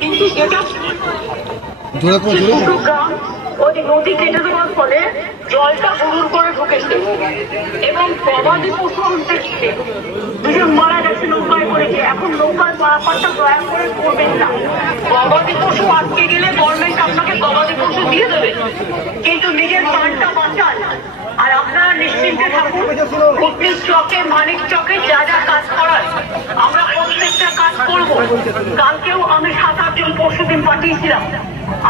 কিন্তু যেটা গ্রাম ওই নদী কেটে দেওয়ার ফলে জলটা হুড়ুর করে ঢুকেছে এবং গবাদি পশু আনতে দুজন মারা গেছে নৌকায় করেছে। এখন নৌকার পারাপারটা দয়া করে করবেন না। গবাদি পশু আটকে গেলে গভর্নমেন্ট আপনাকে গবাদি পশু দিয়ে দেবে, কিন্তু নিজের প্রাণটা বাঁচান। আর আপনারা নিশ্চিন্তে থাকুন, কুটনির চকে মানিক চকে যা যা কাজ করার আমরা প্রত্যেকটা কাজ করবো। কালকেও আমি 7-8 জন পরশুদিন পাঠিয়েছিলাম,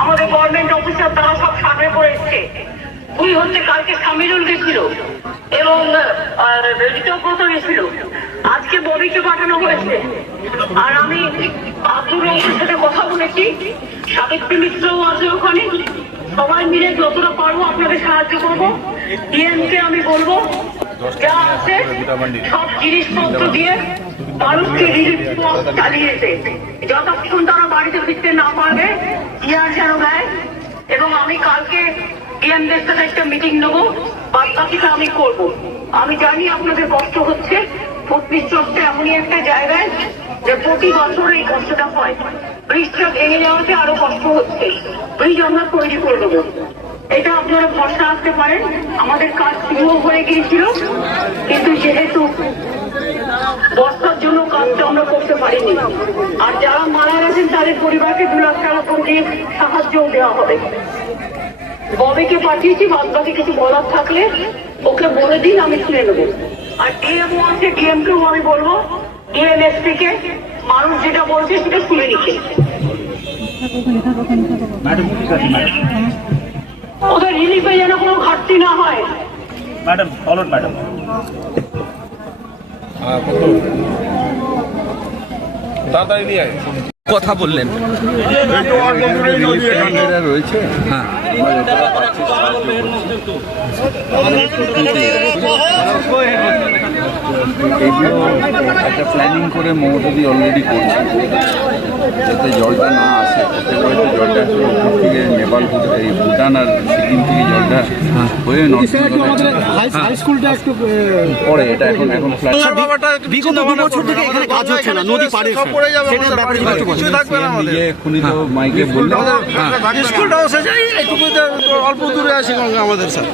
আমাদের গভর্নমেন্ট অফিসার তারা সব সামনে করে এসছে। তুই হচ্ছে কালকে সামিরুল গেছিল এবং ঋতব্রত গেছিল, আজকে ববিকে পাঠানো হয়েছে। আর আমি আব্দুর রহমানের সাথে কথা বলেছি, সাবিত্রী মিত্রও আছে ওখানে। সবাই মিলে যতটা পারবো আপনাদের সাহায্য করবো। ডিএমকে আমি বলবো যা আছে সব জিনিসপত্র দিয়ে মানুষকে রিলিফ চালিয়েছে, যতক্ষণ তারা বাড়িতে ফিরতে না পারবে ইয়ার যেন দেয়। এবং আমি কালকে ডিএমদের সাথে একটা মিটিং নেবো, বাদ বাকিটা আমি করবো। আমি জানি আপনাদের কষ্ট হচ্ছে, কুটনির চকটা এমনই একটা জায়গায় যে প্রতি বছর এই কষ্টটা হয়। ব্রিজটা ভেঙে যাওয়াতে আরো কষ্ট হচ্ছে, ব্রিজ আমরা তৈরি করে দেবো, এটা আপনারা ভরসা আসতে পারেন। আমাদের কাজ শুরু হয়ে গিয়েছিল, কিন্তু যেহেতু বর্ষার জন্য কাজটা আমরা করতে পারিনি। আর যারা মারা গেছেন তাদের পরিবারকে 2 লাখ টাকা করে সাহায্যও দেওয়া হবে। ববিকে পাঠিয়েছি, বাদ বাকি কিছু বলার থাকলে ওকে বলে দিন, আমি শুনে নেবো। আর ডিএমও আছে, ডিএমকেও আমি বলবো ডিএমএসপি কে মানুষ যেটা বলছে সেটা শুনে নিচ্ছে। ওদের রিলিফে যেন কোনো ঘাটতি না হয়। ম্যাডাম ফলো ম্যাডাম তাড়াতাড়ি নিয়ে আয়। কথা বললেন রয়েছে, হ্যাঁ এইগুলো একটা প্ল্যানিং করে মমতাদি অলরেডি করছে যাতে জলটা না আসে। হয়তো জলটা উপর থেকে নেপাল, এই ভুটান আর সিকিম থেকে জলটা হয়ে নষ্ট হাই স্কুলটা একটু পরে। এটা এখন বিগত 2 বছর থেকে এখানে কাজ হচ্ছে না, নদী পাড়ে নিজে এক্ষুনি তো মাইকে বললাম স্কুলটাও অল্প দূরে আছে আমাদের স্যার।